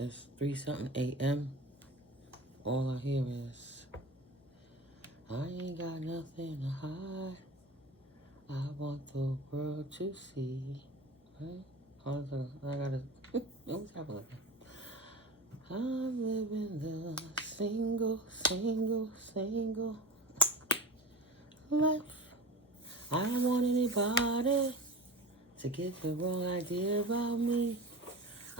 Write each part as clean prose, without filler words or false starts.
It's 3 something a.m. All I hear is, I ain't got nothing to hide. I want the world to see. Right? Hold on, I gotta. What's happening? I'm living the single life. I don't want anybody to get the wrong idea about me.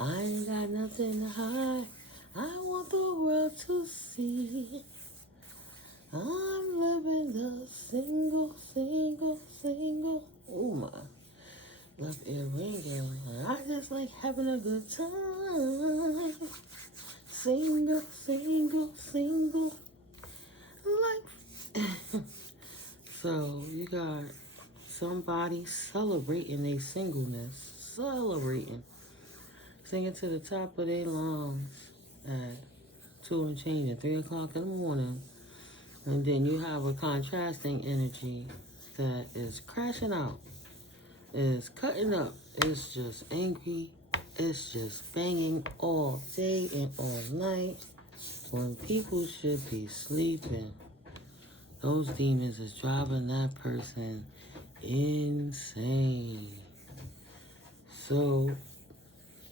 I ain't got nothing to hide. I want the world to see. I'm living the single. Oh my. Left ear ringing. I just like having a good time. Single life. So you got somebody celebrating their singleness. Celebrating. Singing to the top of their lungs at 2 and change at 3 o'clock in the morning. And then you have a contrasting energy that is crashing out, is cutting up, it's just angry, it's just banging all day and all night when people should be sleeping. Those demons is driving that person insane. So,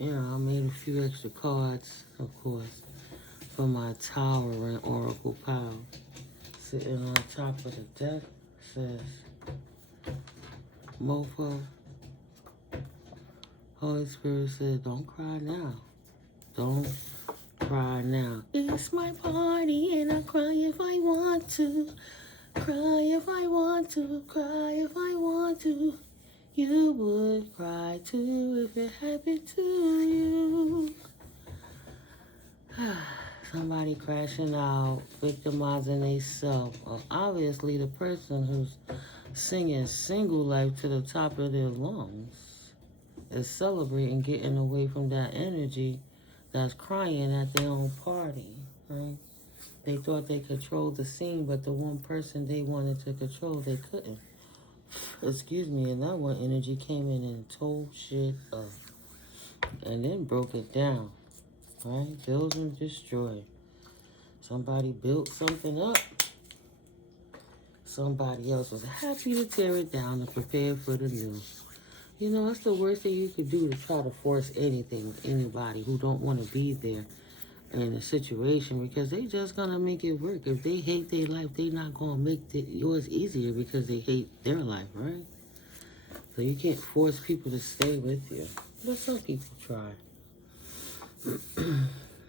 I made a few extra cards, of course, for my tower and oracle pile. Sitting on top of the deck says, Mofo, Holy Spirit said, don't cry now. Don't cry now. It's my party and I cry if I want to. Cry if I want to. Cry if I want to. You would cry too if it happened to you. Somebody crashing out, victimizing themselves. Well, obviously, the person who's singing single life to the top of their lungs is celebrating getting away from that energy that's crying at their own party, right? They thought they controlled the scene, but the one person they wanted to control, they couldn't. Excuse me, and that one energy came in and tore shit up. And then broke it down, right? Build and destroy. Somebody built something up. Somebody else was happy to tear it down and prepare for the new. That's the worst thing you could do, to try to force anything with anybody who don't want to be there in a situation, because they just gonna make it work. If they hate their life, they not gonna make yours easier because they hate their life, right? So you can't force people to stay with you. But some people try.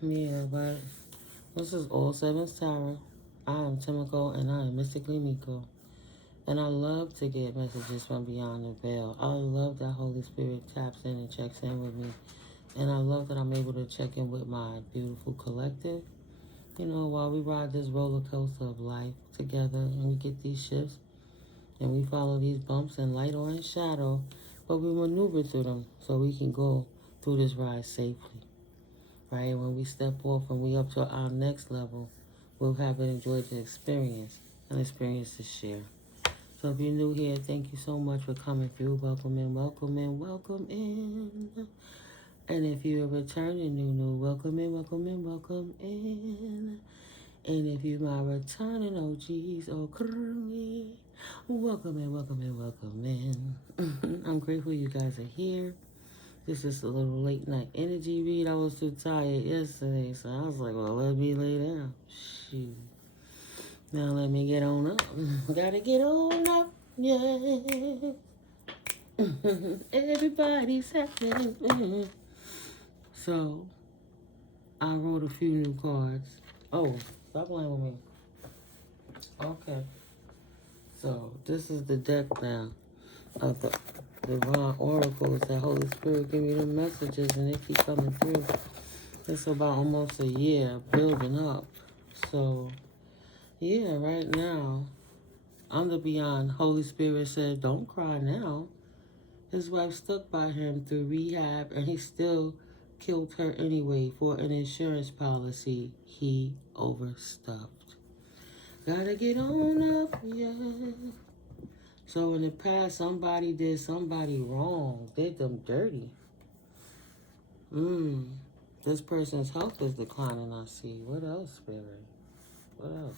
Yeah, but this is All Sevens Tarot. I am Timiko and I am Mystically Miko. And I love to get messages from beyond the veil. I love that Holy Spirit taps in and checks in with me. And I love that I'm able to check in with my beautiful collective. While we ride this roller coaster of life together and we get these shifts and we follow these bumps in light or in shadow, but we maneuver through them so we can go through this ride safely. Right? And when we step off and we up to our next level, we'll have enjoyed the experience, an experience to share. So if you're new here, thank you so much for coming through. Welcome in, welcome in, welcome in. And if you're a returning new, welcome in, welcome in, welcome in. And if you're my returning OGs, welcome in, welcome in, welcome in. I'm grateful you guys are here. This is a little late night energy read. I was too tired yesterday, so I was like, well, let me lay down. Shoot. Now let me get on up. Gotta get on up, yeah. Everybody's happy. So, I wrote a few new cards. Oh, stop playing with me. Okay. So, this is the deck now of the divine oracles that Holy Spirit give me the messages, and they keep coming through. It's about almost a year building up. So, yeah, right now, I'm the beyond. Holy Spirit said, don't cry now. His wife stuck by him through rehab, and he still killed her anyway for an insurance policy he overstuffed. Gotta get on up, yeah. So in the past, somebody did somebody wrong, did them dirty. This person's health is declining, I see. What else, Spirit? What else?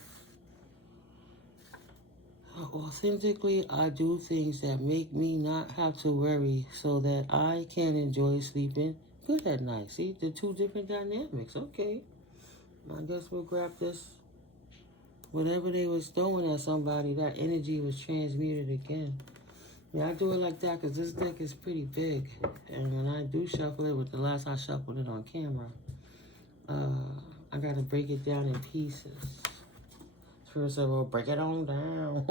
Authentically, I do things that make me not have to worry so that I can enjoy sleeping good at night. See, the two different dynamics. Okay. I guess we'll grab this. Whatever they was throwing at somebody, that energy was transmuted again. Yeah, I do it like that because this deck is pretty big. And when I do shuffle it, with the last I shuffled it on camera, I got to break it down in pieces. First of all, break it on down.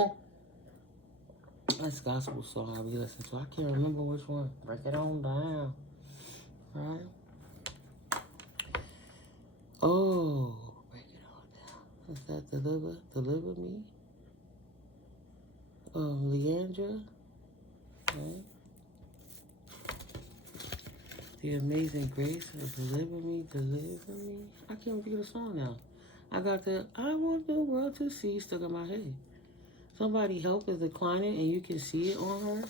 That's gospel song I be listening to. I can't remember which one. Break it on down. Right? Oh, break it on down. Is that Deliver Me? Leandra? Right? The Amazing Grace of Deliver Me. I can't think of the song now. I got the I Want the World to See stuck in my head. Somebody's health is declining and you can see it on her.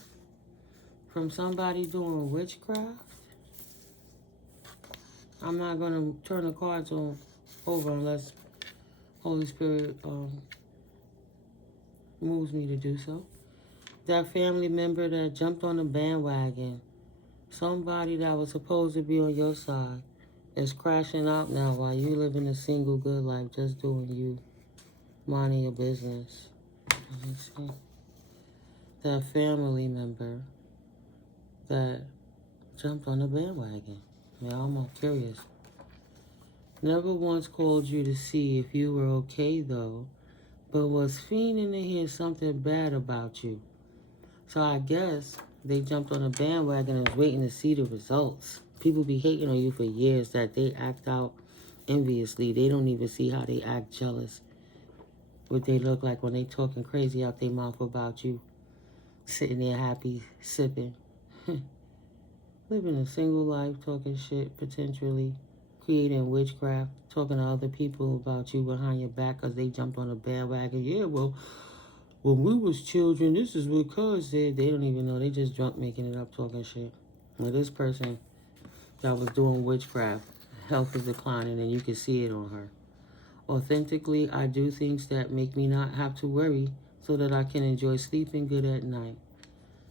From somebody doing witchcraft. I'm not going to turn the cards over unless Holy Spirit moves me to do so. That family member that jumped on the bandwagon. Somebody that was supposed to be on your side is crashing out now while you living a single good life, just doing you, minding your business. Let me see. That family member that jumped on the bandwagon. Yeah, I'm all curious. Never once called you to see if you were okay, though, but was fiending to hear something bad about you. So I guess they jumped on the bandwagon and was waiting to see the results. People be hating on you for years that they act out enviously. They don't even see how they act jealous. What they look like when they talking crazy out their mouth about you. Sitting there happy, sipping. Living a single life, talking shit, potentially. Creating witchcraft, talking to other people about you behind your back because they jumped on a bandwagon. Yeah, well, when we was children, this is what Cawz did. They don't even know. They just drunk making it up, talking shit. Well, this person that was doing witchcraft, health is declining and you can see it on her. Authentically, I do things that make me not have to worry so that I can enjoy sleeping good at night.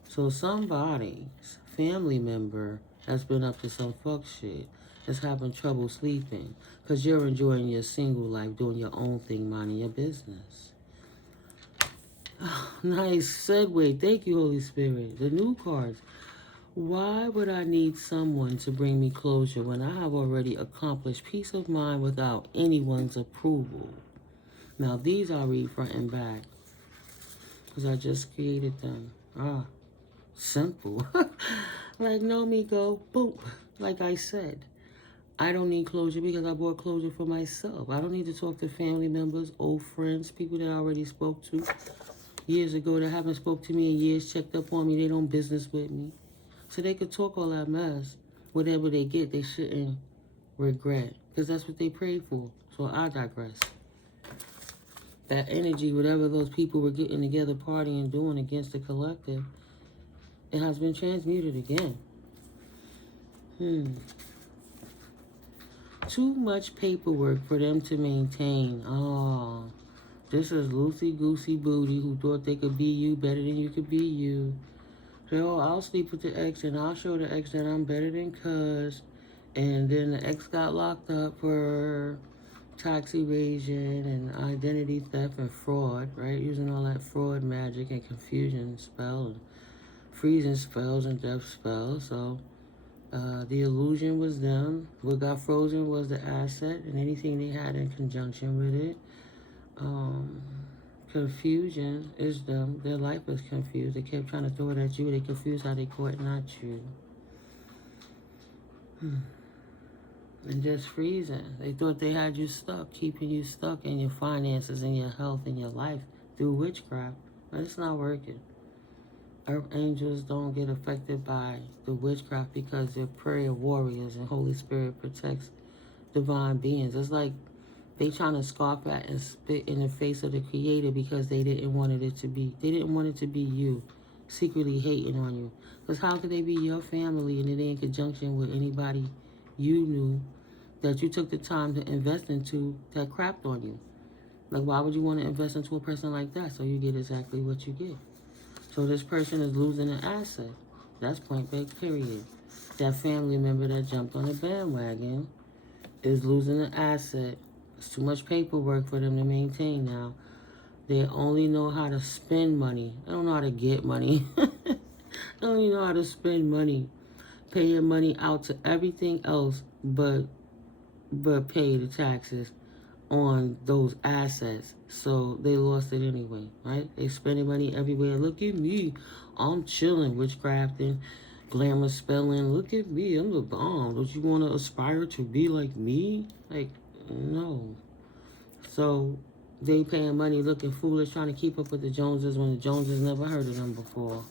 So somebody's family member has been up to some fuck shit, is having trouble sleeping because you're enjoying your single life, doing your own thing, minding your business. Oh, nice segue. Thank you, Holy Spirit. The new cards. Why would I need someone to bring me closure when I have already accomplished peace of mind without anyone's approval? Now, these I'll read front and back because I just created them. Simple. Like, no, Miko, boom. Like I said, I don't need closure because I bought closure for myself. I don't need to talk to family members, old friends, people that I already spoke to years ago that haven't spoke to me in years, checked up on me, they don't business with me. So they could talk all that mess. Whatever they get, they shouldn't regret because that's what they prayed for. So I digress. That energy, whatever those people were getting together, partying, doing against the collective, it has been transmuted again. Too much paperwork for them to maintain. Oh, this is loosey-goosey booty who thought they could be you better than you could be you. So I'll sleep with the ex and I'll show the ex that I'm better than Cawz. And then the ex got locked up for tax evasion and identity theft and fraud, right? Using all that fraud magic and confusion spell and freezing spells and death spells. So the illusion was them. What got frozen was the asset and anything they had in conjunction with it. Confusion is them. Their life was confused. They kept trying to throw it at you. They confused how they caught not you. And just freezing. They thought they had you stuck, keeping you stuck in your finances and your health and your life through witchcraft. But it's not working. Earth angels don't get affected by the witchcraft because they're prayer warriors and Holy Spirit protects divine beings. It's like they trying to scoff at and spit in the face of the Creator because they didn't want it to be. They didn't want it to be you, secretly hating on you. Because how could they be your family and it in conjunction with anybody you knew that you took the time to invest into that crapped on you. Like, why would you want to invest into a person like that? So you get exactly what you get. So this person is losing an asset. That's point blank, period. That family member that jumped on the bandwagon is losing an asset. It's too much paperwork for them to maintain now. They only know how to spend money. They don't know how to get money. They don't even know how to spend money. Paying money out to everything else but pay the taxes on those assets. So they lost it anyway, right? They spending money everywhere. Look at me. I'm chilling, witchcrafting, glamour spelling. Look at me. I'm the bomb. Don't you want to aspire to be like me? Like, no. So they paying money looking foolish, trying to keep up with the Joneses when the Joneses never heard of them before.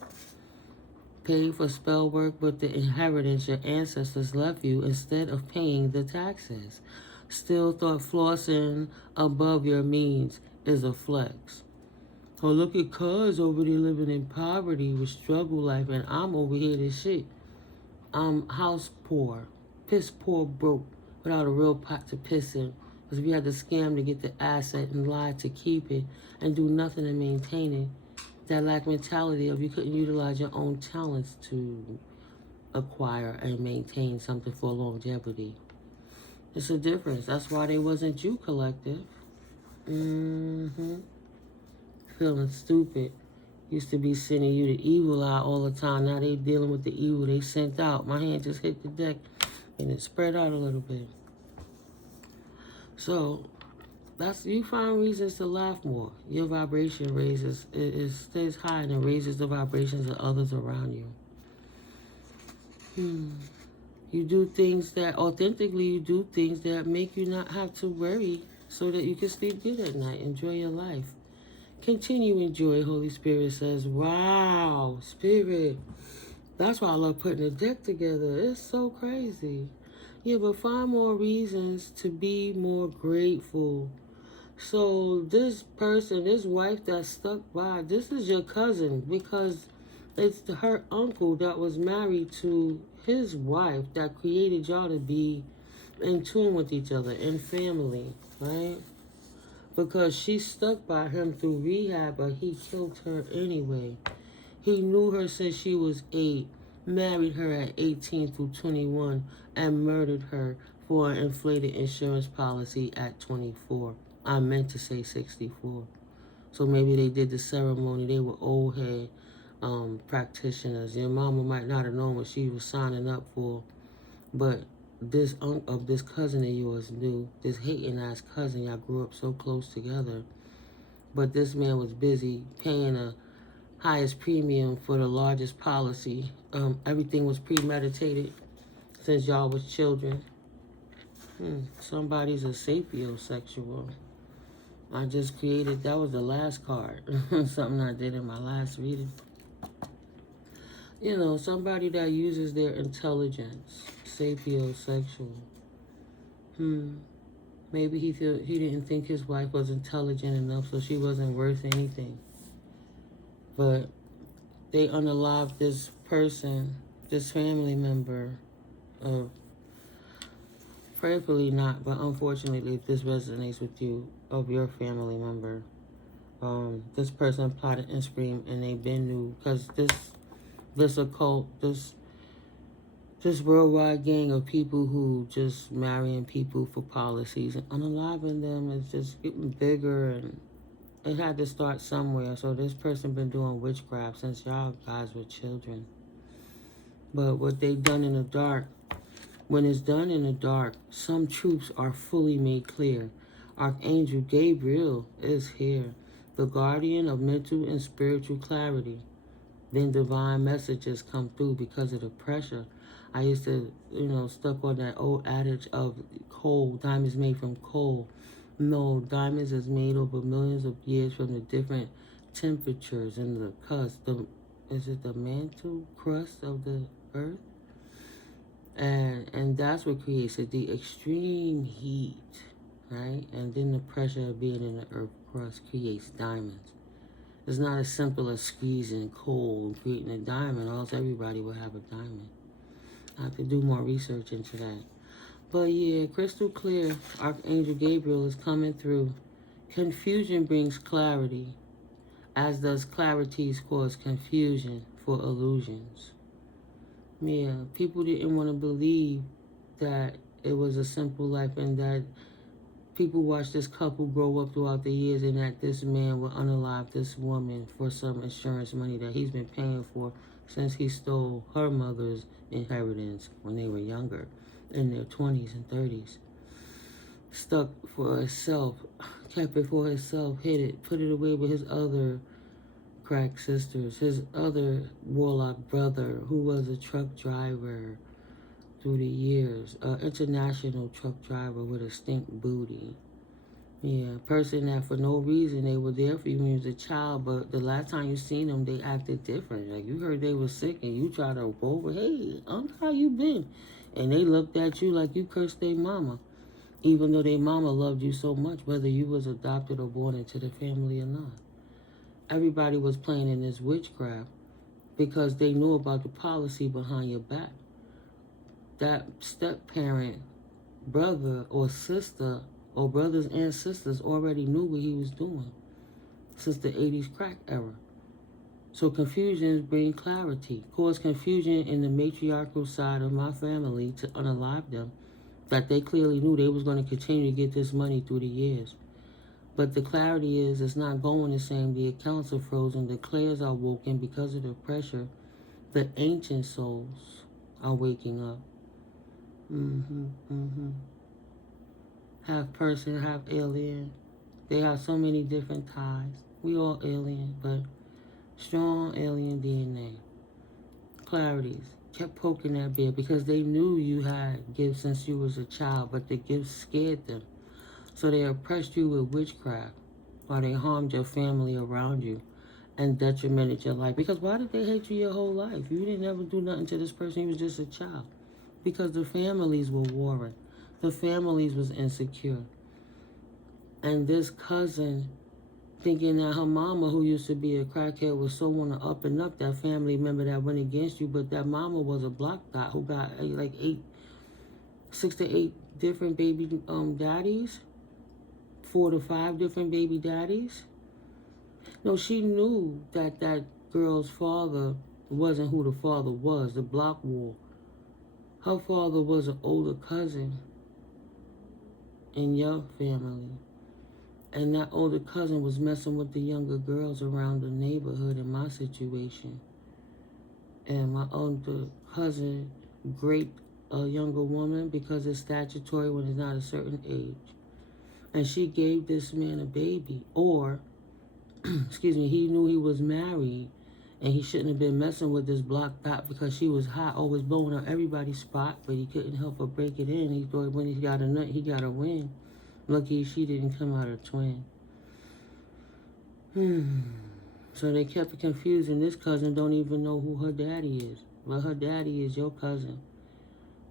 Pay for spell work with the inheritance your ancestors left you instead of paying the taxes. Still thought flossing above your means is a flex. Oh, look at Cawz over there living in poverty with struggle life, and I'm over here this shit. I'm house poor, piss poor broke, without a real pot to piss in. Because we had to scam to get the asset and lie to keep it and do nothing to maintain it. That lack mentality of you couldn't utilize your own talents to acquire and maintain something for longevity. It's a difference. That's why they wasn't you collective. Feeling stupid. Used to be sending you the evil eye all the time. Now they dealing with the evil they sent out. My hand just hit the deck and it spread out a little bit. So that's, you find reasons to laugh more. Your vibration raises, it stays high and it raises the vibrations of others around you. You do things that, authentically, you do things that make you not have to worry so that you can sleep good at night. Enjoy your life. Continue to enjoy, Holy Spirit says. Wow, Spirit. That's why I love putting the deck together. It's so crazy. Yeah, but find more reasons to be more grateful. So this person, this wife that's stuck by, this is your cousin because it's her uncle that was married to his wife that created y'all to be in tune with each other and family, right? Because she stuck by him through rehab, but he killed her anyway. He knew her since she was 8, married her at 18 through 21, and murdered her for an inflated insurance policy at 24. I meant to say 64. So maybe they did the ceremony. They were old head practitioners. Your mama might not have known what she was signing up for, but this cousin of yours knew. This hating ass cousin, y'all grew up so close together. But this man was busy paying a highest premium for the largest policy. Everything was premeditated since y'all was children. Somebody's a sapiosexual. I just created, that was the last card. Something I did in my last reading. You know, somebody that uses their intelligence. Sapiosexual. Maybe he didn't think his wife was intelligent enough, so she wasn't worth anything. But they unalived this person, this family member, prayerfully not, but unfortunately, if this resonates with you, of your family member, this person plotted and screamed, and they been knew, because this occult, this worldwide gang of people who just marrying people for policies and unaliving them is just getting bigger, and it had to start somewhere. So this person been doing witchcraft since y'all guys were children. But what they done in the dark, when it's done in the dark, some truths are fully made clear. Archangel Gabriel is here, the guardian of mental and spiritual clarity. Then divine messages come through because of the pressure. I used to, stuck on that old adage of coal, diamonds made from coal. No, diamonds is made over millions of years from the different temperatures and the crust. Is it the mantle crust of the earth? And that's what creates it, the extreme heat, right? And then the pressure of being in the earth crust creates diamonds. It's not as simple as squeezing coal and creating a diamond, or else everybody will have a diamond. I have to do more research into that. But yeah, crystal clear, Archangel Gabriel is coming through. Confusion brings clarity, as does clarities cause confusion for illusions. Yeah, people didn't want to believe that it was a simple life and that people watched this couple grow up throughout the years and that this man would unalive this woman for some insurance money that he's been paying for since he stole her mother's inheritance when they were younger, in their 20s and 30s. Stuck for himself, kept it for himself, hid it, put it away with his other crack sisters, his other warlock brother who was a truck driver through the years, an international truck driver with a stink booty. Yeah, person that for no reason they were there for you when you was a child, but the last time you seen them, they acted different. Like you heard they were sick and you tried to go over, hey, how you been? And they looked at you like you cursed their mama, even though their mama loved you so much, whether you was adopted or born into the family or not. Everybody was playing in this witchcraft because they knew about the policy behind your back. That step-parent, brother or sister, or brothers and sisters already knew what he was doing since the 80s crack era. So confusions bring clarity, cause confusion in the matriarchal side of my family to unalive them, that they clearly knew they was going to continue to get this money through the years. But the clarity is it's not going the same. The accounts are frozen, the clairs are woken because of the pressure. The ancient souls are waking up. Half person, half alien. They have so many different ties. We all alien, but strong alien DNA. Clarities. Kept poking that bear because they knew you had gifts since you was a child, but the gifts scared them. So they oppressed you with witchcraft while they harmed your family around you and detrimented your life. Because why did they hate you your whole life? You didn't ever do nothing to this person. You was just a child. Because the families were warring. The families was insecure. And this cousin, thinking that her mama, who used to be a crackhead, was so on the up and up, that family member that went against you, but that mama was a block dot who got like 6 to 8 different baby daddies, 4 to 5 different baby daddies. No, she knew that that girl's father wasn't who the father was, the block war. Her father was an older cousin in your family. And that older cousin was messing with the younger girls around the neighborhood in my situation. And my older cousin raped a younger woman because it's statutory when it's not a certain age. And she gave this man a baby. Or, excuse me, he knew he was married and he shouldn't have been messing with this block dot because she was hot, always blowing up everybody's spot, but he couldn't help but break it in. He thought when he got a nut, he got a win. Lucky she didn't come out a twin. So they kept it confused, and this cousin don't even know who her daddy is. But her daddy is your cousin.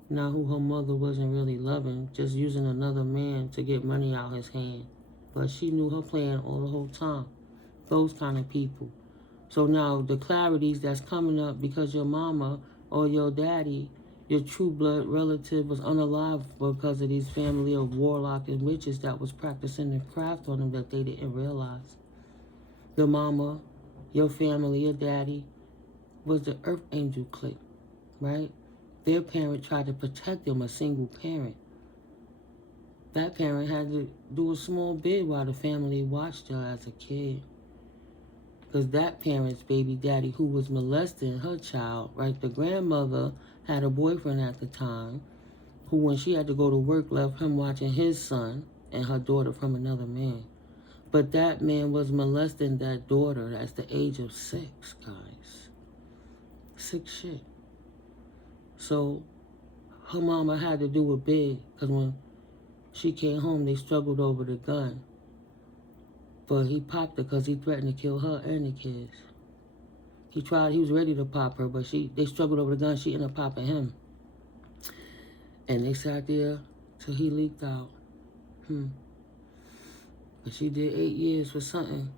Not who her mother wasn't really loving, just using another man to get money out his hand. But she knew her plan all the whole time. Those kind of people. So now the clarities that's coming up because your mama or your daddy, your true blood relative, was unalive because of these family of warlock and witches that was practicing the craft on them that they didn't realize. The mama, your family, your daddy, was the earth angel clique, right? Their parent tried to protect them, a single parent. That parent had to do a small bid while the family watched her as a kid. Because that parent's baby daddy, who was molesting her child, right? The grandmother had a boyfriend at the time who, when she had to go to work, left him watching his son and her daughter from another man. But that man was molesting that daughter at the age of 6, guys. 6 shit. So her mama had to do a bid because when she came home, they struggled over the gun. But he popped her because he threatened to kill her and the kids. He was ready to pop her, but they struggled over the gun. She ended up popping him. And they sat there till he leaked out. But she did 8 years for something.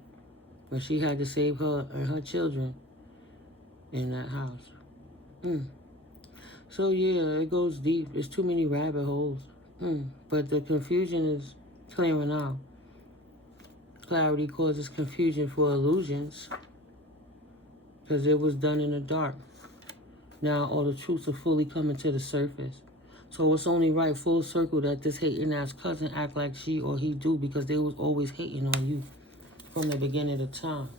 But she had to save her and her children in that house. So yeah, it goes deep. There's too many rabbit holes. But the confusion is clearing out. Clarity causes confusion for illusions because it was done in the dark. Now all the truths are fully coming to the surface. So it's only right, full circle, that this hating ass cousin act like she or he do, because they was always hating on you from the beginning of time.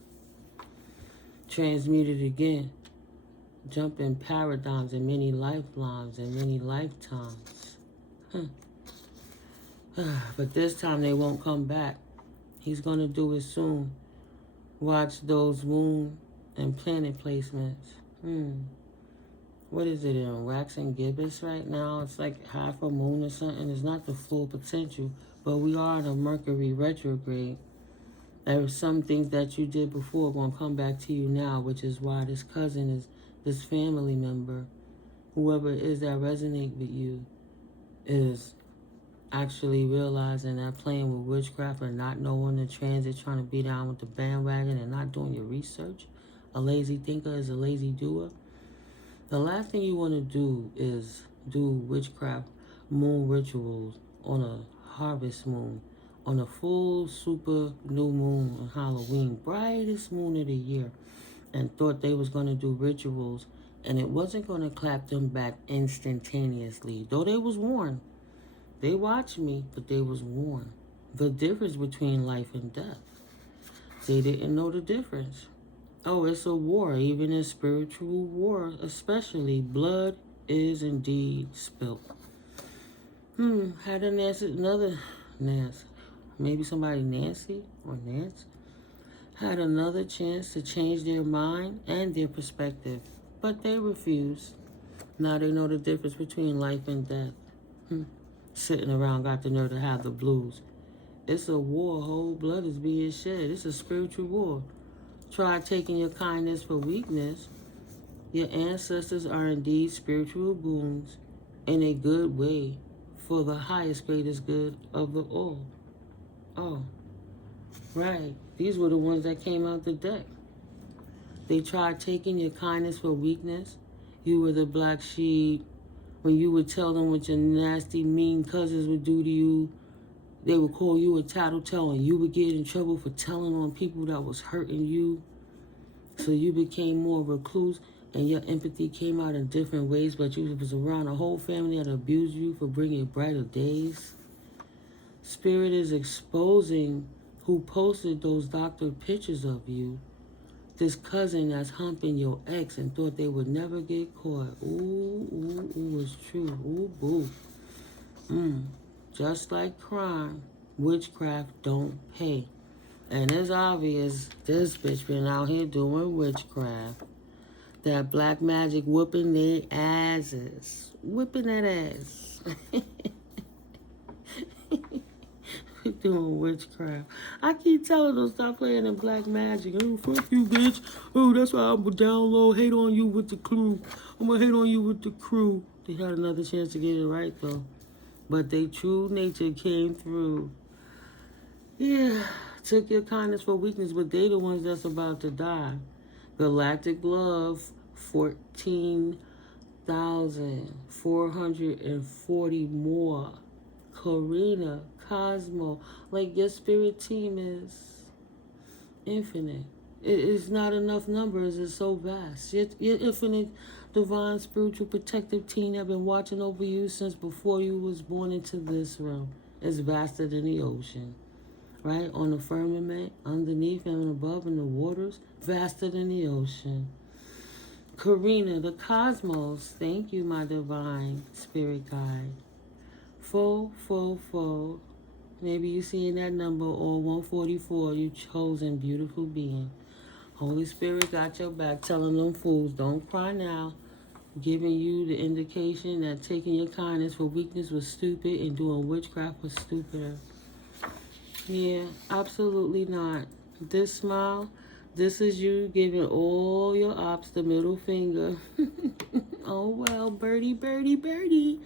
Transmuted again. Jumping paradigms and many lifelines and many lifetimes. But this time they won't come back. He's going to do it soon. Watch those moon and planet placements. What is it in wax and gibbous right now? It's like half a moon or something. It's not the full potential, but we are in a Mercury retrograde. There are some things that you did before going to come back to you now, which is why this cousin is this family member, whoever it is that resonate with you, is actually realizing that playing with witchcraft and not knowing the transit, trying to be down with the bandwagon and not doing your research. A lazy thinker is a lazy doer. The last thing you want to do is do witchcraft moon rituals on a harvest moon, on a full super new moon on Halloween, brightest moon of the year, and thought they was going to do rituals, and it wasn't going to clap them back instantaneously, though they was warned. They watched me, but they was warned. The difference between life and death. They didn't know the difference. Oh, it's a war, even a spiritual war, especially. Blood is indeed spilt. Had another Nance, maybe somebody Nancy or Nance, had another chance to change their mind and their perspective, but they refused. Now they know the difference between life and death. Sitting around got the nerve to have the blues. It's a war, whole blood is being shed. It's a spiritual war. Try taking your kindness for weakness. Your ancestors are indeed spiritual beings in a good way for the highest, greatest good of the all. Oh, right. These were the ones that came out the deck. They tried taking your kindness for weakness. You were the black sheep. When you would tell them what your nasty, mean cousins would do to you, they would call you a tattletale, and you would get in trouble for telling on people that was hurting you. So you became more recluse, and your empathy came out in different ways, but you was around a whole family that abused you for bringing brighter days. Spirit is exposing who posted those doctored pictures of you. This cousin that's humping your ex and thought they would never get caught. Ooh, it's true. Ooh, boo. Just like crime, witchcraft don't pay. And it's obvious this bitch been out here doing witchcraft. That black magic whooping their asses. Whipping that ass. Doing witchcraft. I keep telling them stop playing in black magic. Oh, fuck you, bitch. Oh, that's why I'm gonna down low, hate on you with the crew. I'm gonna hate on you with the crew. They had another chance to get it right, though. But their true nature came through. Yeah, took your kindness for weakness, but they the ones that's about to die. Galactic love, 14,440 more. Karina, Cosmo, like your spirit team is infinite. It is not enough numbers, it's so vast. Your infinite, divine, spiritual, protective team have been watching over you since before you was born into this realm. It's vaster than the ocean, right? On the firmament, underneath and above in the waters, vaster than the ocean. Karina, the cosmos, thank you, my divine spirit guide. Four. Maybe you seeing that number, or 144, you chosen beautiful being. Holy Spirit got your back, telling them fools, don't cry now. Giving you the indication that taking your kindness for weakness was stupid and doing witchcraft was stupider. Yeah, absolutely not. This smile, this is you giving all your ops the middle finger. Oh, well, birdie. Tweet.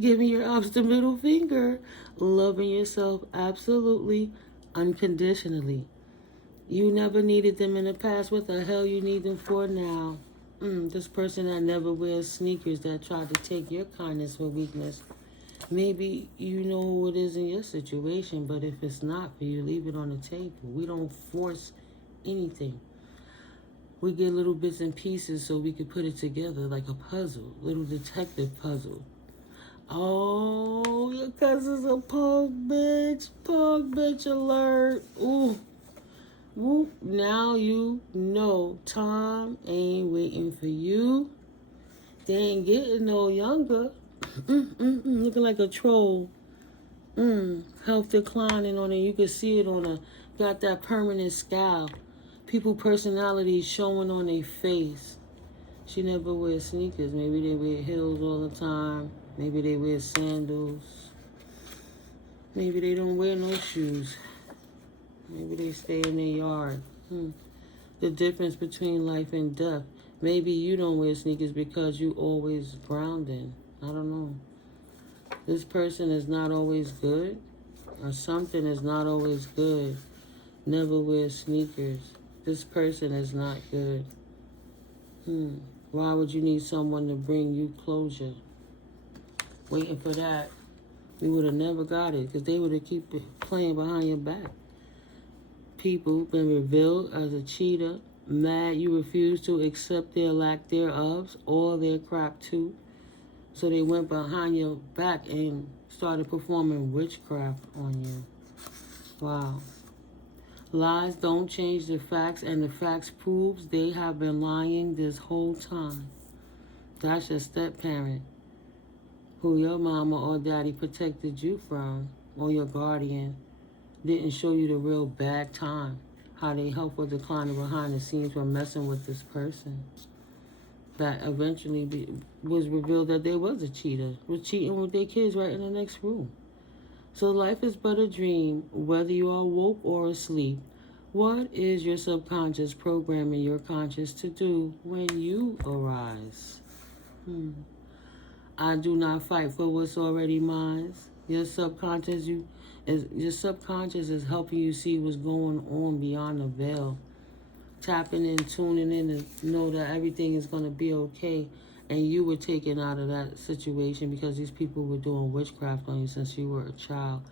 Giving your ops the middle finger. Loving yourself absolutely, unconditionally. You never needed them in the past. What the hell you need them for now? This person that never wears sneakers that tried to take your kindness for weakness. Maybe you know who it is in your situation, but if it's not for you, leave it on the table. We don't force anything. We get little bits and pieces so we can put it together like a puzzle, little detective puzzle. Oh, your cousin's a punk bitch. Punk bitch alert. Ooh. Whoop. Now you know time ain't waiting for you. They ain't getting no younger. Looking like a troll. Health declining on it. You can see it on her. Got that permanent scowl. People personalities showing on their face. She never wears sneakers. Maybe they wear heels all the time. Maybe they wear sandals. Maybe they don't wear no shoes. Maybe they stay in their yard. The difference between life and death. Maybe you don't wear sneakers because you always grounding. I don't know. This person is not always good, or something is not always good. Never wear sneakers. This person is not good. Why would you need someone to bring you closure? Waiting for that, you would have never got it because they would have keep playing behind your back. People been revealed as a cheater, mad you refuse to accept their lack thereof, or their crap too. So they went behind your back and started performing witchcraft on you. Wow. Lies don't change the facts, and the facts proves they have been lying this whole time. That's your step-parent, who your mama or daddy protected you from, or your guardian, didn't show you the real bad time, how they helped with declining behind the scenes for messing with this person. That eventually was revealed that they was a cheater, was cheating with their kids right in the next room. So life is but a dream, whether you are woke or asleep. What is your subconscious programming your conscious to do when you arise? I do not fight for what's already mine. Your subconscious is helping you see what's going on beyond the veil. Tapping in, tuning in to know that everything is going to be okay. And you were taken out of that situation because these people were doing witchcraft on you since you were a child.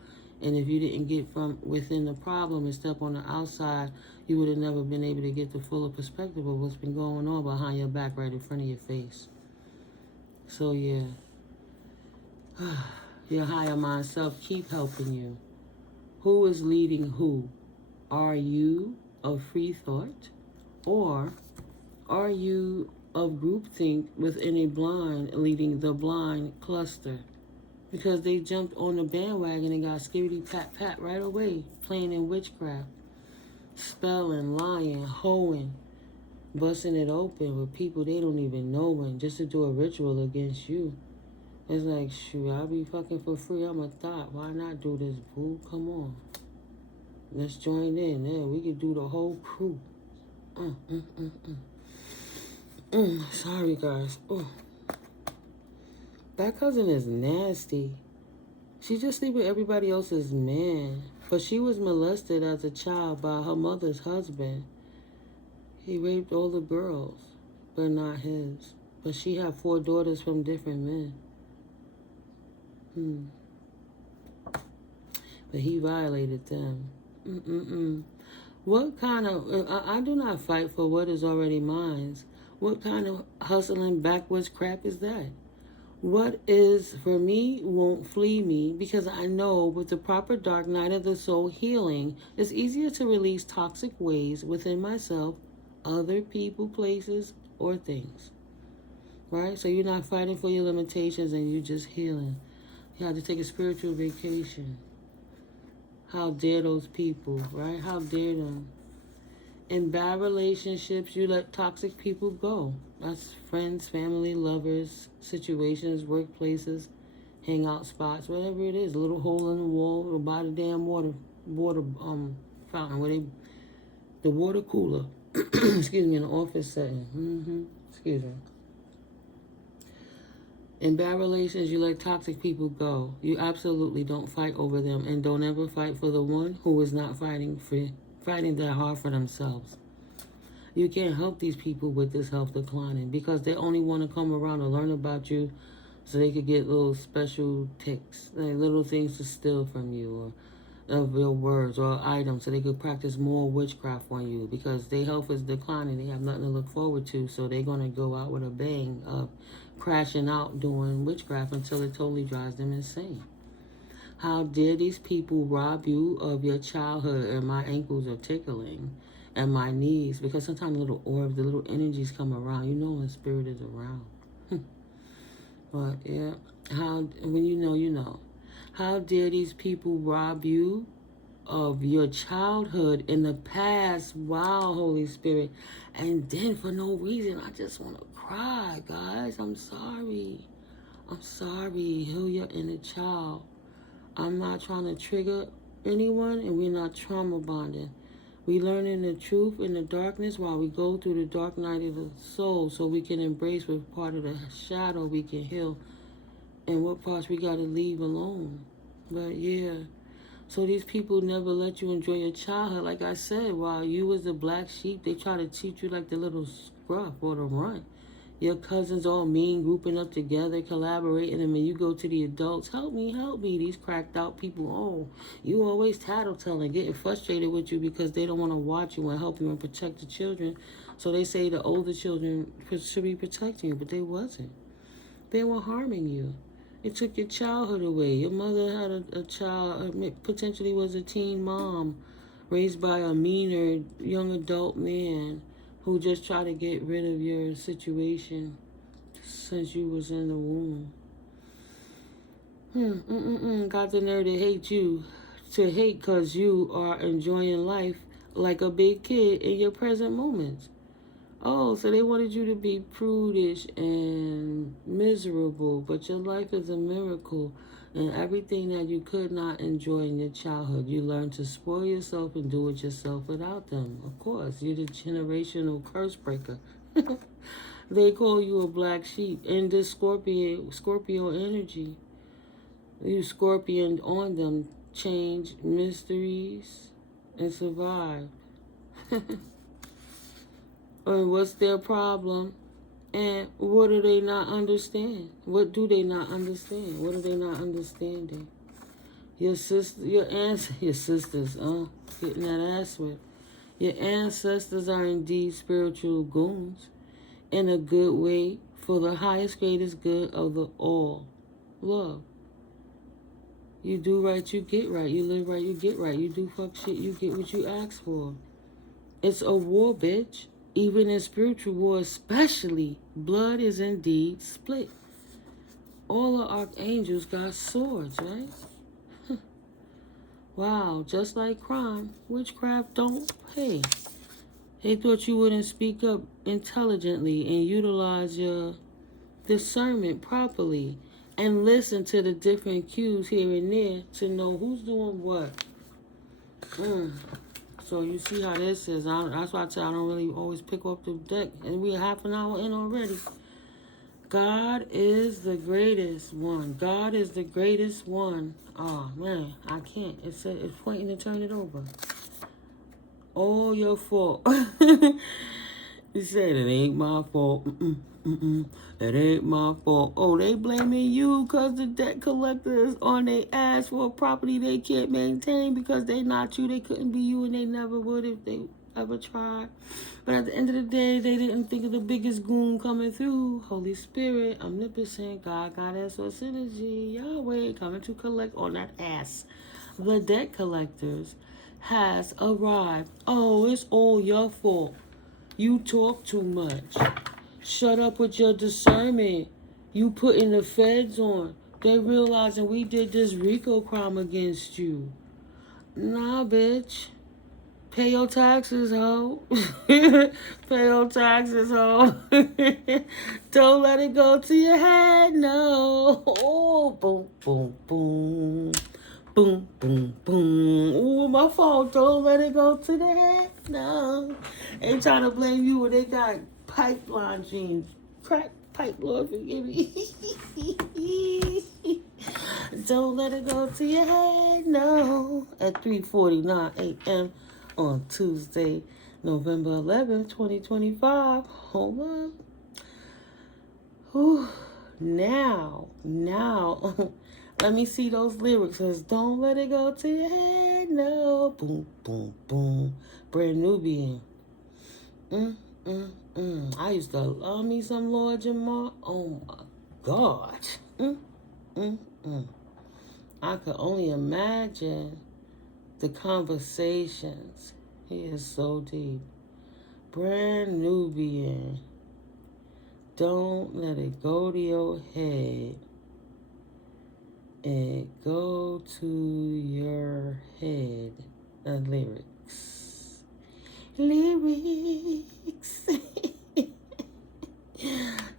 And if you didn't get from within the problem and step on the outside, you would have never been able to get the fuller perspective of what's been going on behind your back right in front of your face. So yeah, your higher mind self keep helping you. Who is leading who? Are you of free thought? Or are you of groupthink within a blind leading the blind cluster? Because they jumped on the bandwagon and got skibbity pat pat right away, playing in witchcraft, spelling, lying, hoeing, busting it open with people they don't even know, and just to do a ritual against you. It's like, shoot, I'll be fucking for free. I'm a thought. Why not do this, boo? Come on. Let's join in. Yeah, we could do the whole crew. Sorry, guys. That cousin is nasty. She just sleep with everybody else's man. But she was molested as a child by her mother's husband. He raped all the girls, but not his. But she had 4 daughters from different men. But he violated them. What kind of... I do not fight for what is already mine. What kind of hustling backwards crap is that? What is for me won't flee me, because I know with the proper dark night of the soul healing, it's easier to release toxic ways within myself, other people, places, or things. Right? So you're not fighting for your limitations and you're just healing. You have to take a spiritual vacation. How dare those people, right? How dare them? In bad relationships, you let toxic people go. That's friends, family, lovers, situations, workplaces, hangout spots, whatever it is. A little hole in the wall or by the damn water fountain where the water cooler. Excuse me, in the office setting. Excuse me. In bad relations, you let toxic people go. You absolutely don't fight over them, and don't ever fight for the one who is not fighting for fighting that hard for themselves. You can't help these people with this health declining because they only want to come around and learn about you so they could get little special ticks, like little things to steal from you or of your words or items so they could practice more witchcraft on you because their health is declining. They have nothing to look forward to, so they're going to go out with a bang of crashing out doing witchcraft until it totally drives them insane. How dare these people rob you of your childhood? And my ankles are tickling and my knees because sometimes little orbs, the little energies come around. You know when spirit is around. But yeah, when you know, you know. How dare these people rob you of your childhood in the past? Wow, Holy Spirit. And then for no reason, I just want to cry, guys. I'm sorry. I'm sorry. Heal your inner child. I'm not trying to trigger anyone, and we're not trauma bonding. We learning the truth in the darkness while we go through the dark night of the soul so we can embrace what part of the shadow we can heal and what parts we got to leave alone. But yeah, so these people never let you enjoy your childhood. Like I said, while you was the black sheep, they try to teach you like the little scruff or the runt. Your cousins all mean, grouping up together, collaborating, and when you go to the adults, help me, these cracked out people, oh, you always tattletelling, getting frustrated with you because they don't want to watch you and help you and protect the children. So they say the older children should be protecting you, but they wasn't. They were harming you. It took your childhood away. Your mother had a child, potentially was a teen mom, raised by a meaner young adult man who just tried to get rid of your situation since you was in the womb. Got the nerve to hate you, to hate because you are enjoying life like a big kid in your present moments. Oh, so they wanted you to be prudish and miserable, but your life is a miracle. And everything that you could not enjoy in your childhood, you learn to spoil yourself and do it yourself without them. Of course, you're the generational curse breaker. They call you a black sheep. And this Scorpio energy, you scorpion on them, change mysteries and survive. Or what's their problem? And what do they not understand? What do they not understand? What are they not understanding? Your sister, your sisters, getting that ass whipped. Your ancestors are indeed spiritual goons in a good way for the highest, greatest good of the all. Love. You do right, you get right. You live right, you get right. You do fuck shit, you get what you ask for. It's a war, bitch. Even in spiritual war, especially, blood is indeed split. All the archangels got swords, right? Wow, just like crime, witchcraft don't pay. They thought you wouldn't speak up intelligently and utilize your discernment properly and listen to the different cues here and there to know who's doing what. So you see how this is. That's why I tell you I don't really always pick up the deck. And we're half an hour in already. God is the greatest one. God is the greatest one. Oh, man, I can't. It's pointing to turn it over. All your fault. He said, it ain't my fault. It ain't my fault. Oh, they blaming you because the debt collector is on their ass for a property they can't maintain because they not you. They couldn't be you and they never would if they ever tried. But at the end of the day, they didn't think of the biggest goon coming through. Holy Spirit, omnipotent, God, Goddess, or synergy, Yahweh, coming to collect on that ass. The debt collectors has arrived. Oh, it's all your fault. You talk too much. Shut up with your discernment. You putting the feds on. They realizing we did this RICO crime against you. Nah, bitch. Pay your taxes, ho. Pay your taxes, ho. Don't let it go to your head, no. Oh, boom, boom, boom. Boom, boom, boom. Ooh, my fault. Don't let it go to the head. No. They trying to blame you when they got pipeline dreams. Crack pipe, Lord, forgive me. Don't let it go to your head. No. At 3:49 a.m. on Tuesday, November 11th, 2025. Hold up. Whew. Now, let me see those lyrics. Says, don't let it go to your head, no. Boom, boom, boom. Brand Nubian. I used to love me some Lord Jamar. Oh my God. I could only imagine the conversations. He is so deep. Brand Nubian. Don't let it go to your head. It go to your head. The lyrics.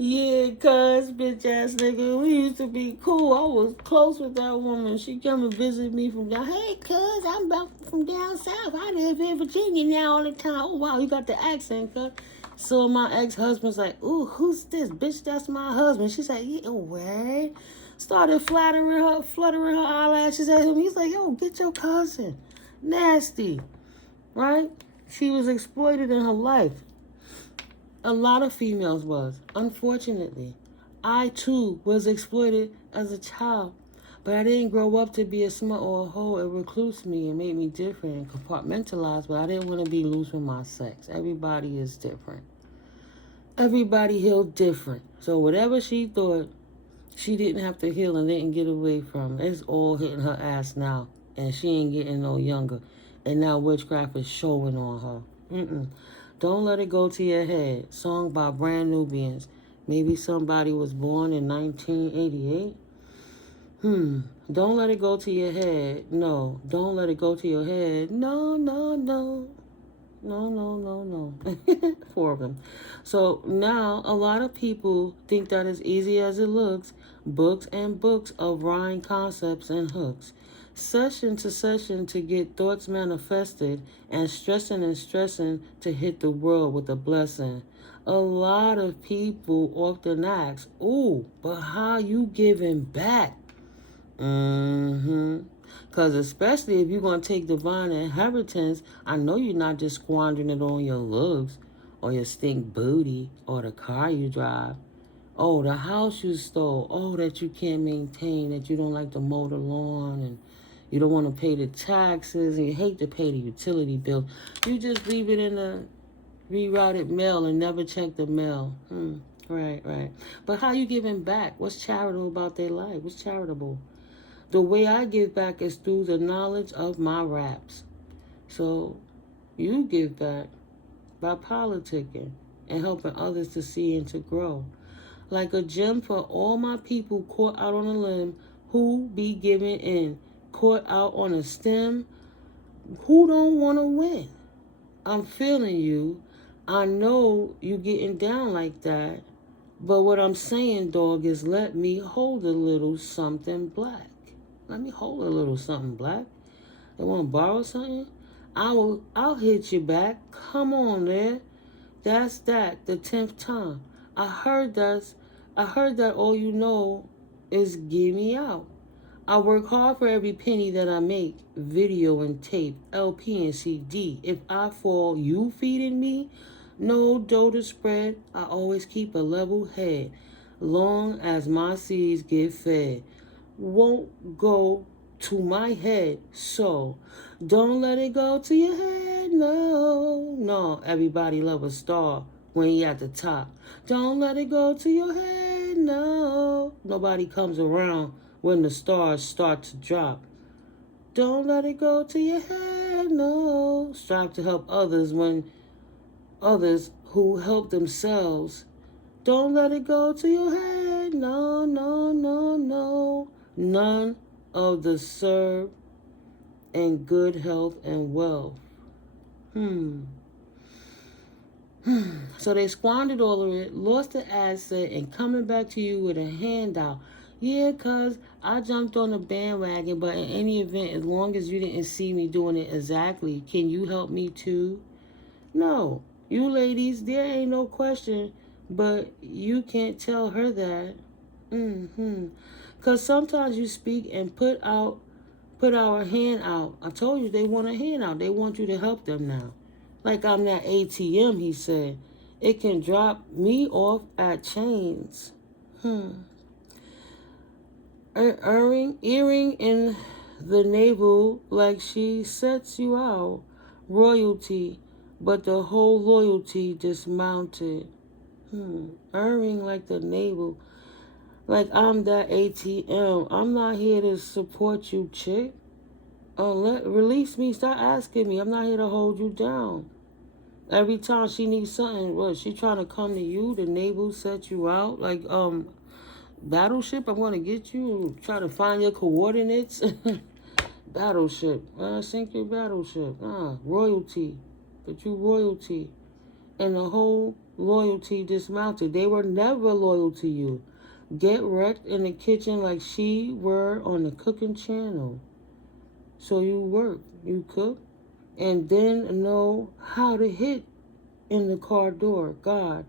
Yeah, cuz, bitch ass nigga, we used to be cool. I was close with that woman. She come and visit me from down. Hey, cuz, I'm about from down south. I live in Virginia now all the time. Oh wow, you got the accent, cuz. So my ex-husband's like, ooh, who's this? Bitch, that's my husband. She's like, yeah, word. Started fluttering her eyelashes at him. He's like, yo, get your cousin. Nasty. Right? She was exploited in her life. A lot of females was. Unfortunately, I too was exploited as a child. But I didn't grow up to be a smut or a hoe. It reclused me and made me different and compartmentalized. But I didn't want to be loose with my sex. Everybody is different. Everybody healed different. So whatever she thought she didn't have to heal and didn't get away from, it's all hitting her ass now. And she ain't getting no younger. And now witchcraft is showing on her. Don't let it go to your head. Song by Brand Nubians. Maybe somebody was born in 1988. Don't let it go to your head. No. Don't let it go to your head. No. No. 4 of them. So now a lot of people think that as easy as it looks. Books and books of rhyme concepts and hooks. Session to session to get thoughts manifested, and stressing to hit the world with a blessing. A lot of people often ask, ooh, but how you giving back? Because especially if you're going to take divine inheritance, I know you're not just squandering it on your looks or your stink booty or the car you drive. Oh, the house you stole. Oh, that you can't maintain, that you don't like to mow the lawn and you don't want to pay the taxes and you hate to pay the utility bill. You just leave it in the rerouted mail and never check the mail. Right. But how you giving back? What's charitable about their life? What's charitable? The way I give back is through the knowledge of my raps. So you give back by politicking and helping others to see and to grow. Like a gem for all my people caught out on a limb who be giving in. Caught out on a stem who don't want to win. I'm feeling you. I know you getting down like that. But what I'm saying, dog, is let me hold a little something black. Let me hold a little something black. They want to borrow something? I'll hit you back. Come on there. That's that, the 10th time. I heard that all you know is give me out. I work hard for every penny that I make. Video and tape, LP and CD. If I fall, you feeding me? No dough to spread. I always keep a level head. Long as my seeds get fed. Won't go to my head, so don't let it go to your head, no. Everybody love a star when he at the top. Don't let it go to your head, no. Nobody comes around when the stars start to drop. Don't let it go to your head, no. Strive to help others when others who help themselves. Don't let it go to your head, no. None of the serve and good health and wealth. So they squandered all of it, lost the asset, and coming back to you with a handout. Yeah, cuz I jumped on the bandwagon, but in any event, as long as you didn't see me doing it exactly, can you help me too? No. You ladies, there ain't no question, but you can't tell her that. Because sometimes you speak and put put our hand out. I told you they want a hand out. They want you to help them now. Like I'm that ATM, he said. It can drop me off at chains. Earring in the navel like she sets you out. Royalty, but the whole loyalty dismounted. Earring like the navel. Like I'm that ATM. I'm not here to support you, chick. Release me. Stop asking me. I'm not here to hold you down. Every time she needs something, what, she trying to come to you? The navel set you out? Like, battleship, I'm going to get you. Try to find your coordinates. Battleship. Sink your battleship. Royalty. But you royalty. And the whole loyalty dismounted. They were never loyal to you. Get wrecked in the kitchen like she were on the cooking channel. So you work, you cook, and then know how to hit in the car door. God.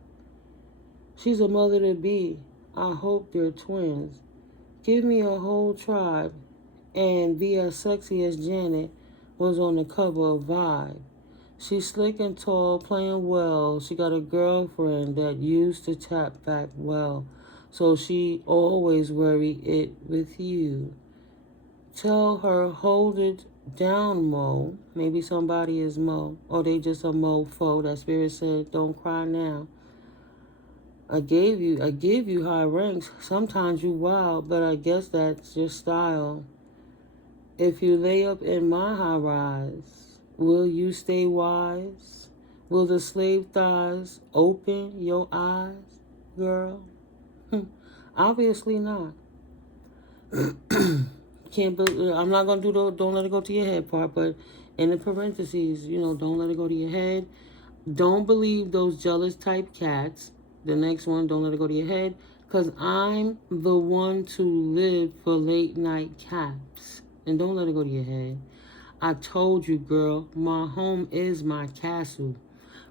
She's a mother to be. I hope they're twins. Give me a whole tribe and be as sexy as Janet was on the cover of Vibe. She's slick and tall, playing well. She got a girlfriend that used to tap back well. So she always worry it with you. Tell her, hold it down, Mo. Maybe somebody is Mo. Or they just a mofo. That spirit said, don't cry now. I give you high ranks. Sometimes you wild, but I guess that's your style. If you lay up in my high rise, will you stay wise? Will the slave thighs open your eyes, girl? Obviously not. Can't believe, I'm not gonna do the don't let it go to your head part, but in the parentheses, don't let it go to your head. Don't believe those jealous type cats. The next one, don't let it go to your head, because I'm the one to live for late night caps. And don't let it go to your head. I told you, girl, my home is my castle,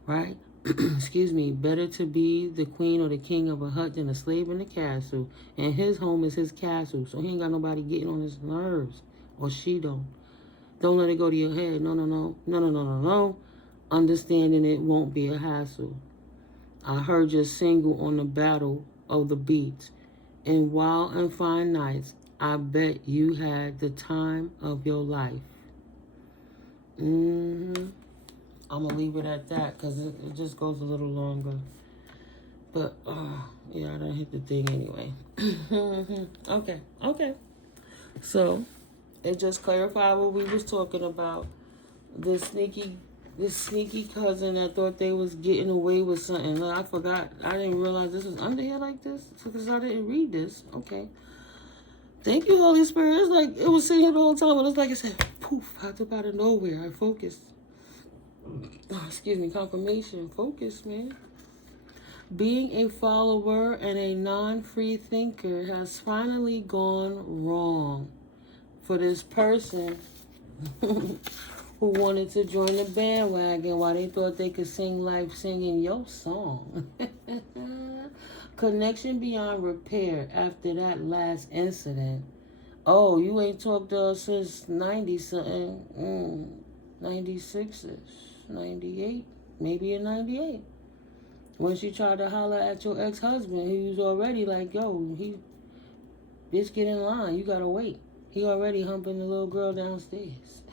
right? Excuse me. Better to be the queen or the king of a hut than a slave in the castle. And his home is his castle, so he ain't got nobody getting on his nerves. Or she don't. Don't let it go to your head. No. Understanding it won't be a hassle. I heard your single on the battle of the beats. In wild and fine nights, I bet you had the time of your life. I'm going to leave it at that because it just goes a little longer. But, yeah, I done hit the thing anyway. Okay. So, it just clarified what we was talking about. This sneaky cousin that thought they was getting away with something. Look, I forgot. I didn't realize this was under here like this because I didn't read this. Okay. Thank you, Holy Spirit. It's like it was sitting here the whole time, but it's like it said, poof, out of nowhere. I focused. Excuse me, confirmation. Focus, man. Being a follower and a non-free thinker has finally gone wrong for this person who wanted to join the bandwagon while they thought they could sing life singing your song. Connection beyond repair after that last incident. Oh, you ain't talked to us since 90-something. 96-ish. 98. Maybe in 98. When she tried to holler at your ex-husband, he was already like, yo, bitch, get in line. You gotta wait. He already humping the little girl downstairs.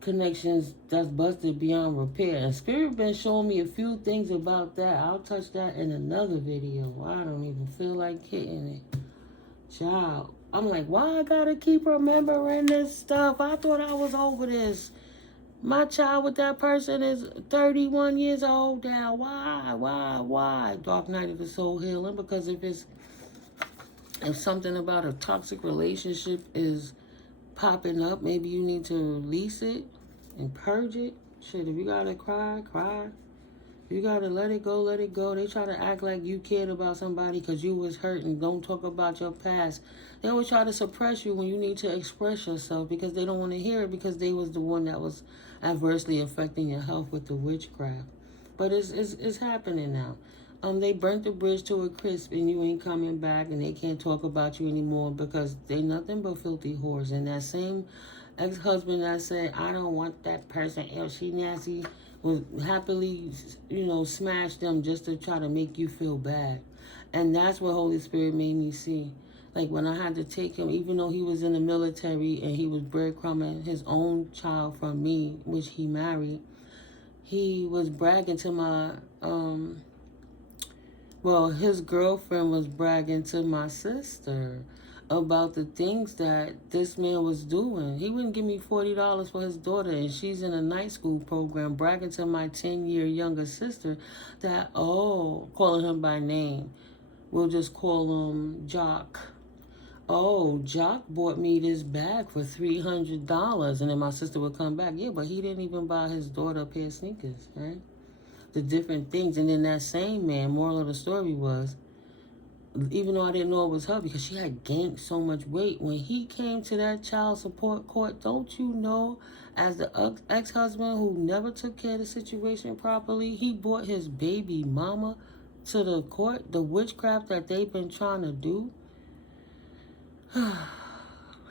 Connections that's busted beyond repair. And Spirit been showing me a few things about that. I'll touch that in another video. I don't even feel like hitting it. Child. I'm like, why I gotta keep remembering this stuff? I thought I was over this. My child with that person is 31 years old now. Why? Dark Night of the Soul Healing. Because if something about a toxic relationship is popping up, maybe you need to release it and purge it. Shit, if you gotta cry. If you gotta let it go. They try to act like you cared about somebody because you was hurt and don't talk about your past. They always try to suppress you when you need to express yourself because they don't want to hear it because they was the one that was adversely affecting your health with the witchcraft. But it's happening now. They burnt the bridge to a crisp and you ain't coming back and they can't talk about you anymore because they nothing but filthy whores. And that same ex-husband that said, I don't want that person, she nasty, will happily, smash them just to try to make you feel bad. And that's what Holy Spirit made me see. Like when I had to take him, even though he was in the military and he was breadcrumbing his own child from me, which he married, he was bragging to my, his girlfriend was bragging to my sister about the things that this man was doing. He wouldn't give me $40 for his daughter, and she's in a night school program, bragging to my 10-year younger sister that, calling him by name. We'll just call him Jock. Oh, Jock bought me this bag for $300. And then my sister would come back, yeah, but he didn't even buy his daughter a pair of sneakers, right? The different things. And then that same man, moral of the story was, even though I didn't know it was her because she had gained so much weight, when he came to that child support court, don't you know, as the ex-husband who never took care of the situation properly, he brought his baby mama to the court, the witchcraft that they've been trying to do.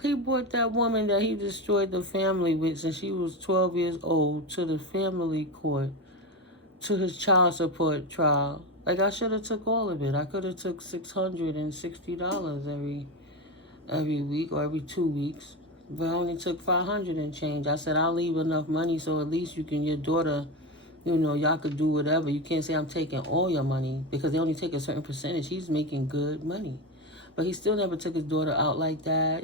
He brought that woman that he destroyed the family with since she was 12 years old to the family court, to his child support trial. Like, I should have took all of it. I could have took $660 every week or every 2 weeks. But I only took $500 and change. I said, I'll leave enough money so at least your daughter, y'all could do whatever. You can't say I'm taking all your money because they only take a certain percentage. He's making good money. But he still never took his daughter out like that.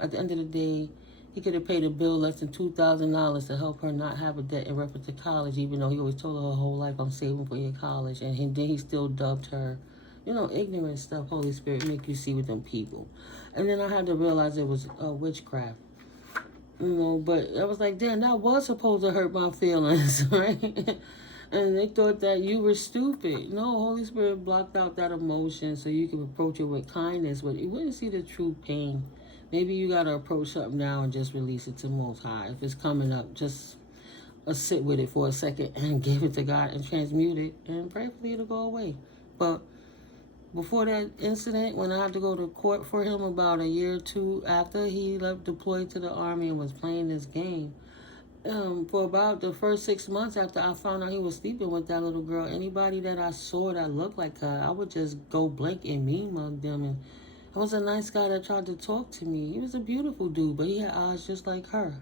At the end of the day, he could have paid a bill less than $2,000 to help her not have a debt and reference to college, even though he always told her whole life, I'm saving for your college. And then he still dubbed her, ignorant stuff Holy Spirit make you see with them people. And then I had to realize it was witchcraft. But I was like, damn, that was supposed to hurt my feelings, right? And they thought that you were stupid. No, Holy Spirit blocked out that emotion so you could approach it with kindness, but you wouldn't see the true pain. Maybe you got to approach something now and just release it to Most High. If it's coming up, just sit with it for a second and give it to God and transmute it, and prayerfully it'll go away. But before that incident, when I had to go to court for him about a year or two after he left deployed to the Army and was playing this game, for about the first 6 months after I found out he was sleeping with that little girl, anybody that I saw that looked like her, I would just go blank and mean mug them. And I was a nice guy that tried to talk to me. He was a beautiful dude, but he had eyes just like her.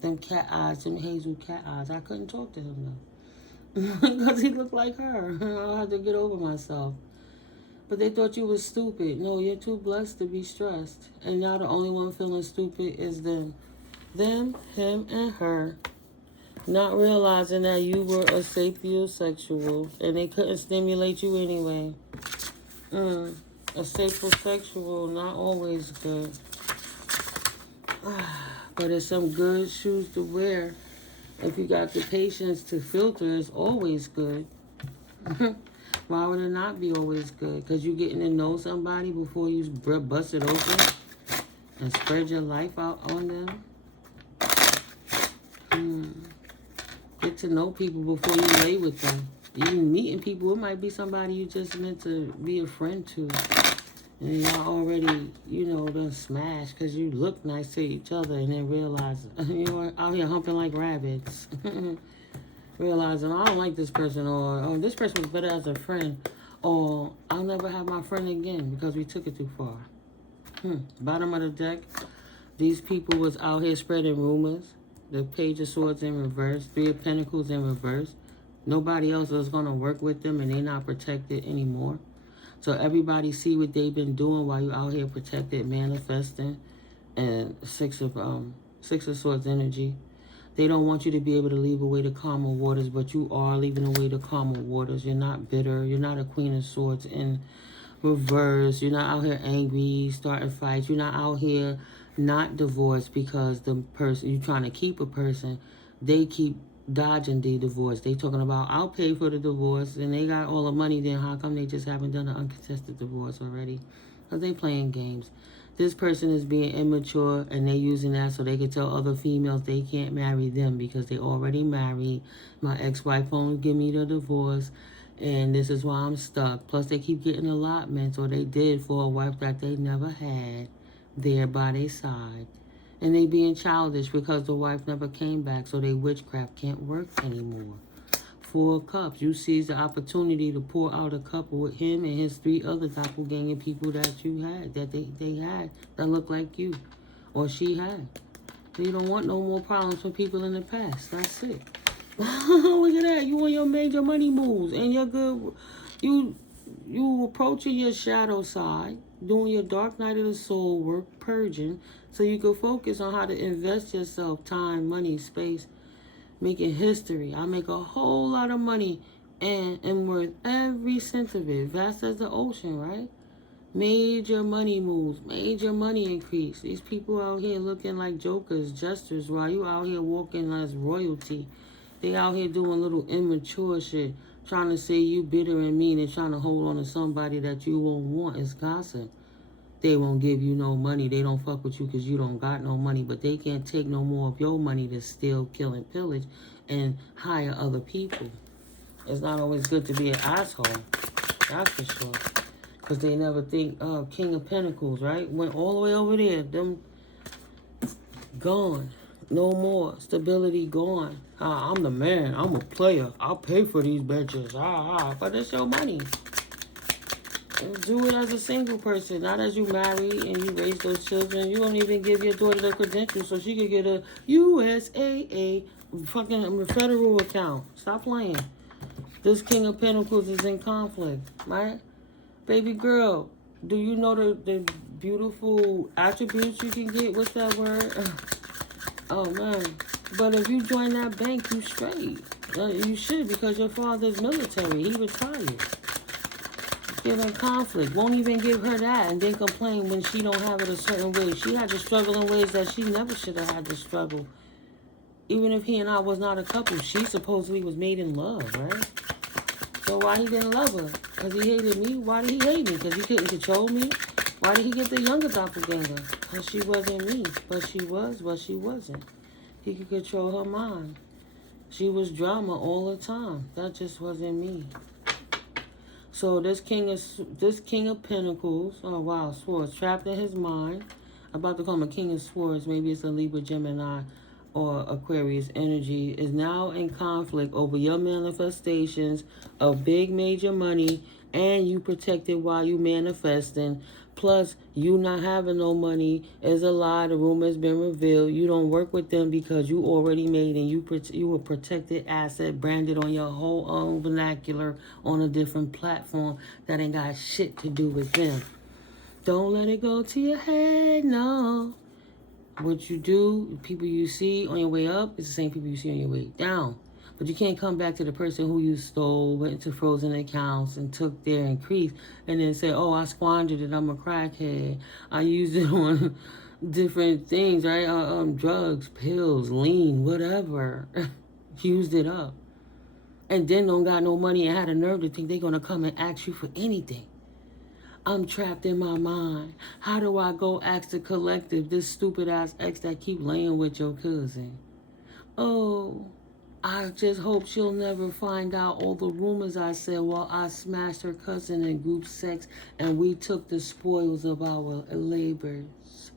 Them cat eyes, them hazel cat eyes. I couldn't talk to him though because he looked like her. I had to get over myself. But they thought you was stupid. No, you're too blessed to be stressed. And now the only one feeling stupid is them. Them, him, and her, not realizing that you were a sapiosexual and they couldn't stimulate you anyway. A sapiosexual, not always good. But it's some good shoes to wear. If you got the patience to filter, it's always good. Why would it not be always good? Because you're getting to know somebody before you bust it open and spread your life out on them. Get to know people before you lay with them. Even meeting people, it might be somebody you just meant to be a friend to. And y'all already, done smashed because you look nice to each other and then realize you're out here humping like rabbits. Realizing, I don't like this person, or this person was better as a friend, or I'll never have my friend again because we took it too far. Bottom of the deck, these people was out here spreading rumors. The Page of Swords in reverse, Three of Pentacles in reverse. Nobody else is going to work with them and they're not protected anymore. So everybody see what they've been doing while you're out here protected, manifesting. And Six of Swords energy. They don't want you to be able to leave away the calmer waters, but you are leaving away the calmer waters. You're not bitter. You're not a Queen of Swords in reverse. You're not out here angry, starting fights. You're not out here not divorced because the person you're trying to keep a person, they keep dodging the divorce. They talking about, I'll pay for the divorce, and they got all the money. Then how come they just haven't done an uncontested divorce already? Because they playing games. This person is being immature, and they using that so they can tell other females they can't marry them because they already married. My ex-wife won't give me the divorce, And this is why I'm stuck. Plus, they keep getting allotments, or they did, for a wife that they never had there by their side. And they being childish because the wife never came back, so they witchcraft can't work anymore. 4 cups. You seize the opportunity to pour out a couple with him and his 3 other doppelganger people that you had, that they had, that look like you, or she had. So you don't want no more problems with people in the past. That's it. Look at that. You on your major money moves, and you're good. You approaching your shadow side, doing your dark night of the soul work, purging, so you can focus on how to invest yourself, time, money, space, making history. I make a whole lot of money and am worth every cent of it. Vast as the ocean, right? Major money moves, major money increase. These people out here looking like jokers, jesters, while you out here walking as royalty. They out here doing little immature shit, trying to say you bitter and mean and trying to hold on to somebody that you won't want. It's gossip. They won't give you no money. They don't fuck with you because you don't got no money, but they can't take no more of your money to steal, kill, and pillage and hire other people. It's not always good to be an asshole. That's for sure. Because they never think, King of Pentacles, right? Went all the way over there. Them gone. No more. Stability gone. I'm the man. I'm a player. I'll pay for these bitches. But it's your money. Do it as a single person, not as you marry and you raise those children. You don't even give your daughter the credentials so she could get a USAA fucking federal account. Stop playing. This King of Pentacles is in conflict, right? Baby girl, do you know the beautiful attributes you can get? What's that word? Oh, man. But if you join that bank, you straight. You should, because your father's military. He retired. Get in conflict. Won't even give her that and then complain when she don't have it a certain way. She had to struggle in ways that she never should have had to struggle. Even if he and I was not a couple, she supposedly was made in love, right? So why he didn't love her? Because he hated me? Why did he hate me? Because he couldn't control me? Why did he get the younger doppelganger? Because she wasn't me. But she was, but she wasn't. He could control her mind. She was drama all the time. That just wasn't me. So this king of Pentacles, oh wow, Swords, trapped in his mind. I'm about to call him a King of Swords. Maybe it's a Libra, Gemini, or Aquarius energy, is now in conflict over your manifestations of big major money, and you protected while you manifesting. Plus, you not having no money is a lie. The rumor has been revealed. You don't work with them because you already made, and you a protected asset branded on your whole own vernacular on a different platform that ain't got shit to do with them. Don't let it go to your head, no. What you do, people you see on your way up, is the same people you see on your way down. But you can't come back to the person who you stole, went into frozen accounts, and took their increase, and then say, oh, I squandered it, I'm a crackhead. I used it on different things, right? Drugs, pills, lean, whatever. Used it up. And then don't got no money and had a nerve to think they're going to come and ask you for anything. I'm trapped in my mind. How do I go ask the collective, this stupid-ass ex that keep laying with your cousin? Oh, I just hope she'll never find out all the rumors I said while I smashed her cousin in group sex and we took the spoils of our labors.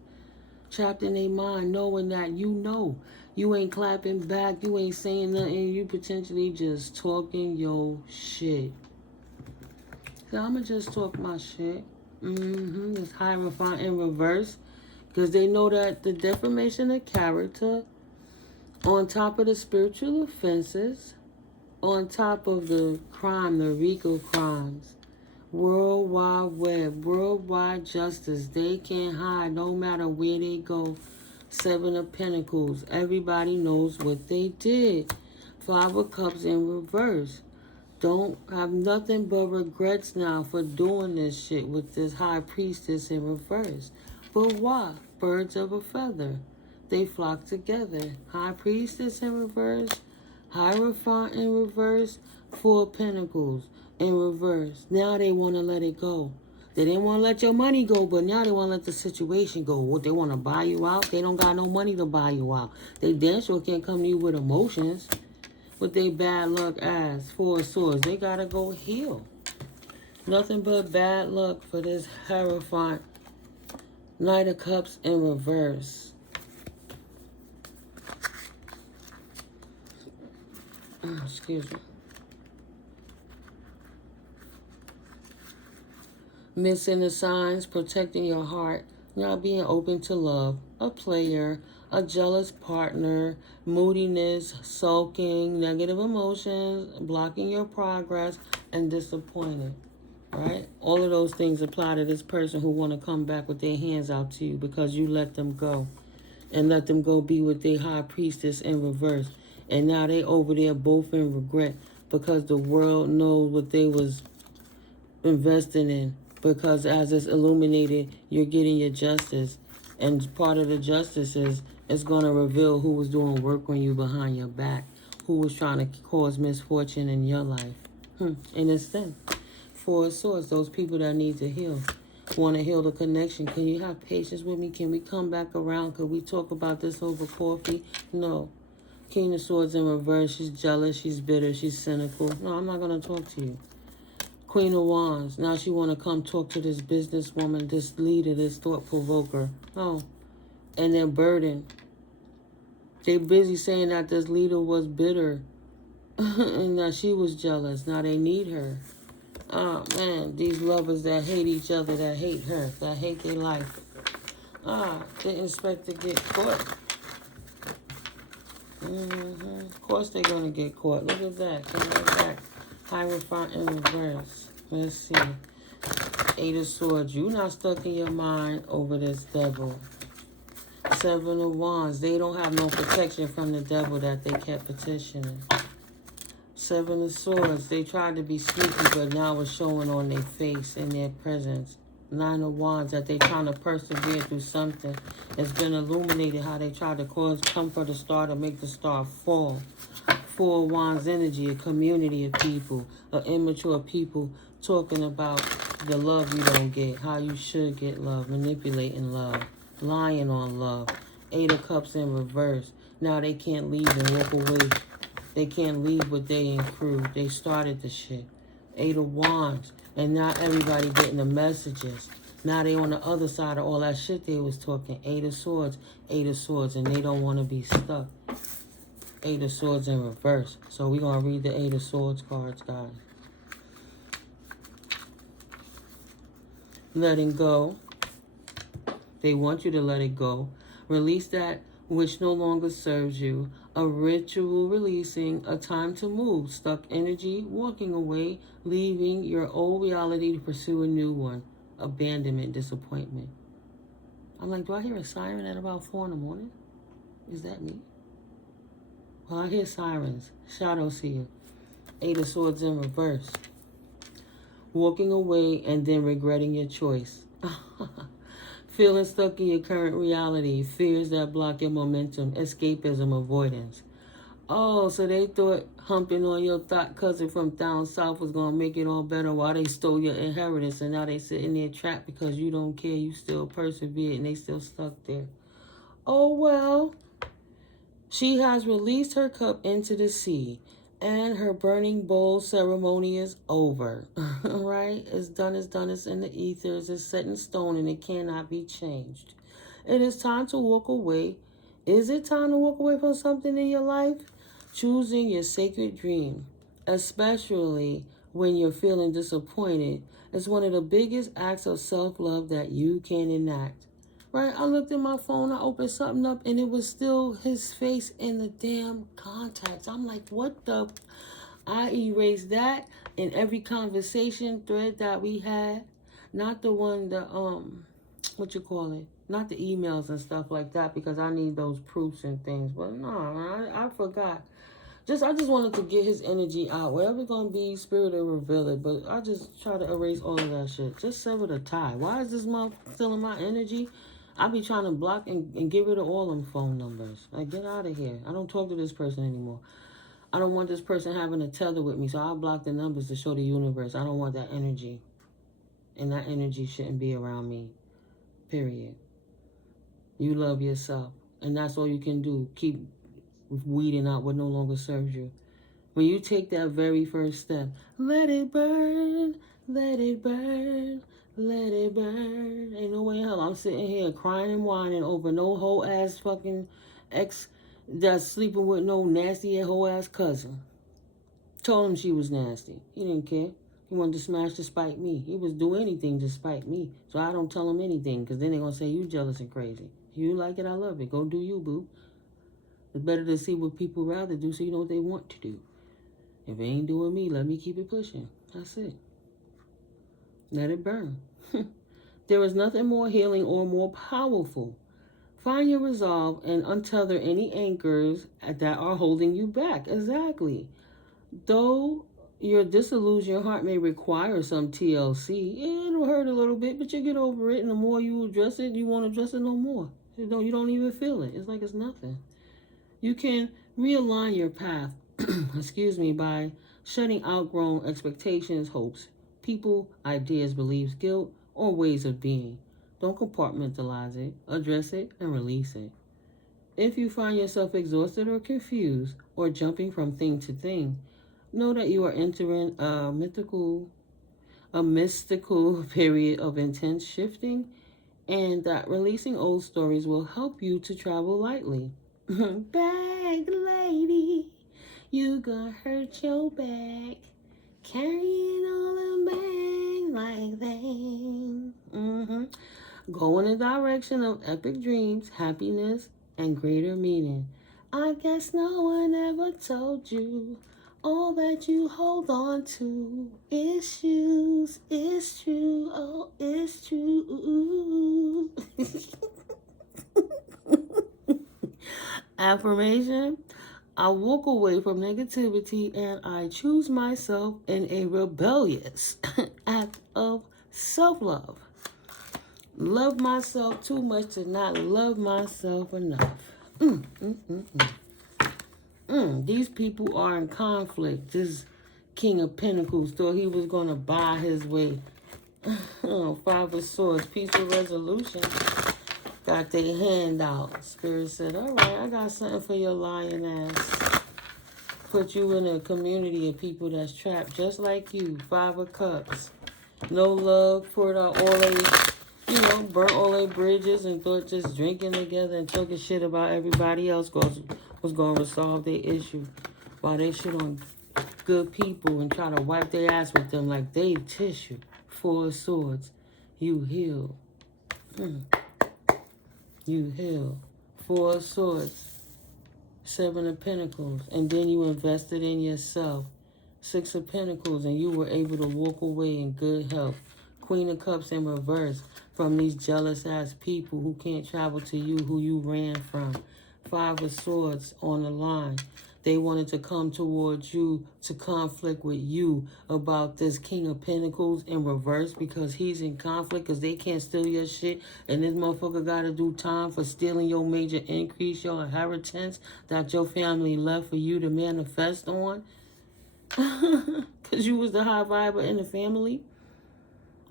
Trapped in their mind, knowing that you ain't clapping back, you ain't saying nothing, you potentially just talking your shit. So I'ma just talk my shit. This Hierophant in reverse. Because they know that the defamation of character, on top of the spiritual offenses, on top of the crime, the RICO crimes, World Wide Web, worldwide justice, they can't hide no matter where they go. 7 of Pentacles, everybody knows what they did. 5 of Cups in reverse. Don't have nothing but regrets now for doing this shit with this High Priestess in reverse. But why? Birds of a feather. They flock together. High Priestess in reverse. Hierophant in reverse. 4 Pentacles in reverse. Now they want to let it go. They didn't want to let your money go, but now they want to let the situation go. What, they want to buy you out? They don't got no money to buy you out. They damn sure can't come to you with emotions. with their bad luck as 4 of Swords. They gotta go heal. Nothing but bad luck for this Hierophant. Knight of Cups in reverse. Excuse me. Missing the signs, protecting your heart, not being open to love, a player, a jealous partner, moodiness, sulking, negative emotions, blocking your progress, and disappointed. Right? All of those things apply to this person who want to come back with their hands out to you because you let them go. And let them go be with their high priestess in reverse. And now they over there both in regret because the world knows what they was investing in. Because as it's illuminated, you're getting your justice. And part of the justice is it's going to reveal who was doing work on you behind your back. Who was trying to cause misfortune in your life. And it's them. 4 of Swords, those people that need to heal. Want to heal the connection. Can you have patience with me? Can we come back around? Could we talk about this over coffee? No. King of Swords in reverse. She's jealous. She's bitter. She's cynical. No, I'm not going to talk to you. Queen of Wands. Now she want to come talk to this businesswoman, this leader, this thought provoker. No. And they're burdened. They busy saying that this leader was bitter and that she was jealous. Now they need her. Oh, man, these lovers that hate each other, that hate her, that hate their life. Didn't expect to get caught. Of course they're going to get caught. Look at that. Come right back. Hierophant in reverse. Let's see. 8 of Swords. You not stuck in your mind over this devil. 7 of Wands. They don't have no protection from the devil that they kept petitioning. 7 of Swords. They tried to be sneaky, but now it's showing on their face and their presence. 9 of Wands. That they trying to persevere through something. It's been illuminated how they tried to come for the star to make the star fall. 4 of Wands energy. A community of people. Immature people talking about the love you don't get. How you should get love. Manipulating love. Lying on love. 8 of Cups in reverse. Now they can't leave and walk away. They can't leave what they in crew. They started the shit. 8 of Wands. And now everybody getting the messages. Now they on the other side of all that shit they was talking. 8 of Swords. 8 of Swords. And they don't want to be stuck. 8 of Swords in reverse. So we're going to read the 8 of Swords cards, guys. Letting go. They want you to let it go. Release that which no longer serves you. A ritual releasing, a time to move. Stuck energy, walking away, leaving your old reality to pursue a new one. Abandonment, disappointment. I'm like, do I hear a siren at about 4 in the morning? Is that me? Well, I hear sirens. Shadow seer. 8 of Swords in reverse. Walking away and then regretting your choice. Feeling stuck in your current reality. Fears that block your momentum. Escapism, avoidance. Oh, so they thought humping on your thought cousin from down south was going to make it all better while they stole your inheritance. And now they sitting there trapped because you don't care. You still persevere and they still stuck there. Oh, well. She has released her cup into the sea. And her burning bowl ceremony is over. Right? It's done, it's done, it's in the ethers, it's set in stone, and it cannot be changed. It is time to walk away. Is it time to walk away from something in your life? Choosing your sacred dream, especially when you're feeling disappointed, is one of the biggest acts of self-love that you can enact. Right? I looked at my phone, I opened something up, and it was still his face in the damn contacts. I'm like, what the? I erased that in every conversation thread that we had. Not the one that, what you call it? Not the emails and stuff like that, because I need those proofs and things. But no, I forgot. I just wanted to get his energy out. Whatever's going to be, Spirit will reveal it. But I just try to erase all of that shit. Just sever the tie. Why is this month still in my energy? I be trying to block and get rid of all them phone numbers. Like, get out of here. I don't talk to this person anymore. I don't want this person having a tether with me, so I block the numbers to show the universe. I don't want that energy. And that energy shouldn't be around me. Period. You love yourself. And that's all you can do. Keep weeding out what no longer serves you. When you take that very first step, let it burn, let it burn, let it burn. Ain't no way in hell I'm sitting here crying and whining over no whole ass fucking ex that's sleeping with no nasty whole ass cousin. Told him she was nasty. He didn't care. He wanted to smash to spite me. He was do anything to spite me. So I don't tell him anything, because then they're going to say you jealous and crazy. You like it, I love it. Go do you, boo. It's better to see what people rather do so you know what they want to do. If it ain't doing me, let me keep it pushing. That's it. Let it burn. There is nothing more healing or more powerful. Find your resolve and untether any anchors that are holding you back. Exactly. Though your disillusioned your heart may require some TLC, it'll hurt a little bit, but you get over it. And the more you address it, you won't address it no more. You don't even feel it. It's like it's nothing. You can realign your path, by shutting outgrown expectations, hopes, people, ideas, beliefs, guilt, or ways of being. Don't compartmentalize it. Address it and release it. If you find yourself exhausted or confused or jumping from thing to thing, know that you are entering a mystical period of intense shifting, and that releasing old stories will help you to travel lightly. Bag lady, you gonna hurt your back, carrying all the bags like that. Go in the direction of epic dreams, happiness, and greater meaning. I guess no one ever told you all that you hold on to issues. It's true, oh, it's true. Affirmation: I walk away from negativity and I choose myself in a rebellious act of self-love. Love myself too much to not love myself enough. These people are in conflict. This King of Pentacles thought he was going to buy his way. Five of Swords, peaceful resolution. Got their hand out. Spirit said, all right, I got something for your lying ass. Put you in a community of people that's trapped just like you. Five of Cups. No love, poured out all they, burnt all their bridges and thought just drinking together and talking shit about everybody else was going to resolve their issue. While they shit on good people and try to wipe their ass with them like they tissue. Four of Swords. You heal. You heal. Four of Swords. Seven of Pentacles. And then you invested in yourself. Six of Pentacles. And you were able to walk away in good health. Queen of Cups in reverse. From these jealous ass people who can't travel to you, who you ran from. Five of Swords on the line. They wanted to come towards you to conflict with you about this King of Pentacles in reverse because he's in conflict because they can't steal your shit. And this motherfucker got to do time for stealing your major increase, your inheritance that your family left for you to manifest on. Because you was the high viber in the family.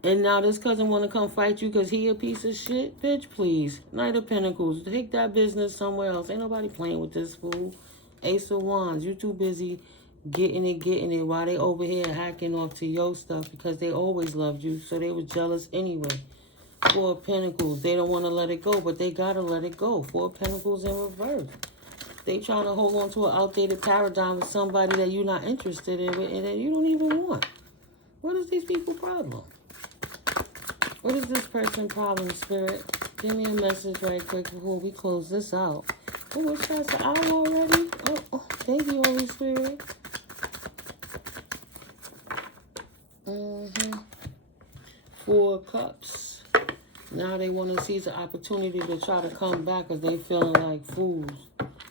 And now this cousin want to come fight you because he a piece of shit? Bitch, please. Knight of Pentacles. Take that business somewhere else. Ain't nobody playing with this fool. Ace of Wands. You too busy getting it while they over here hacking off to your stuff because they always loved you. So they were jealous anyway. Four of Pentacles. They don't want to let it go, but they got to let it go. Four of Pentacles in reverse. They trying to hold on to an outdated paradigm with somebody that you're not interested in and that you don't even want. What is these people's problem? What is this person's problem, Spirit? Give me a message right quick before we close this out. Oh, it's past the hour already? Oh, thank you, Holy Spirit. Four of Cups. Now they want to seize the opportunity to try to come back because they feeling like fools.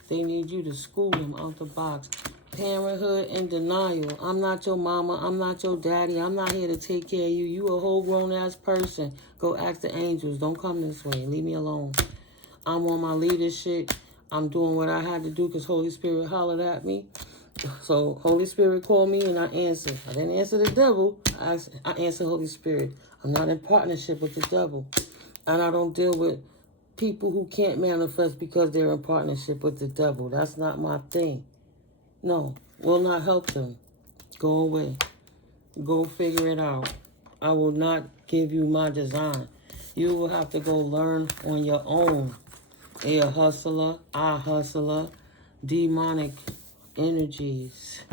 They need you to school them out the box. Parenthood and denial. I'm not your mama. I'm not your daddy. I'm not here to take care of you. You a whole grown-ass person. Go ask the angels. Don't come this way. Leave me alone. I'm on my leadership. I'm doing what I had to do because Holy Spirit hollered at me. So Holy Spirit called me and I answered. I didn't answer the devil. I answered Holy Spirit. I'm not in partnership with the devil. And I don't deal with people who can't manifest because they're in partnership with the devil. That's not my thing. No, will not help them. Go away. Go figure it out. I will not give you my design. You will have to go learn on your own. A hustler, demonic energies.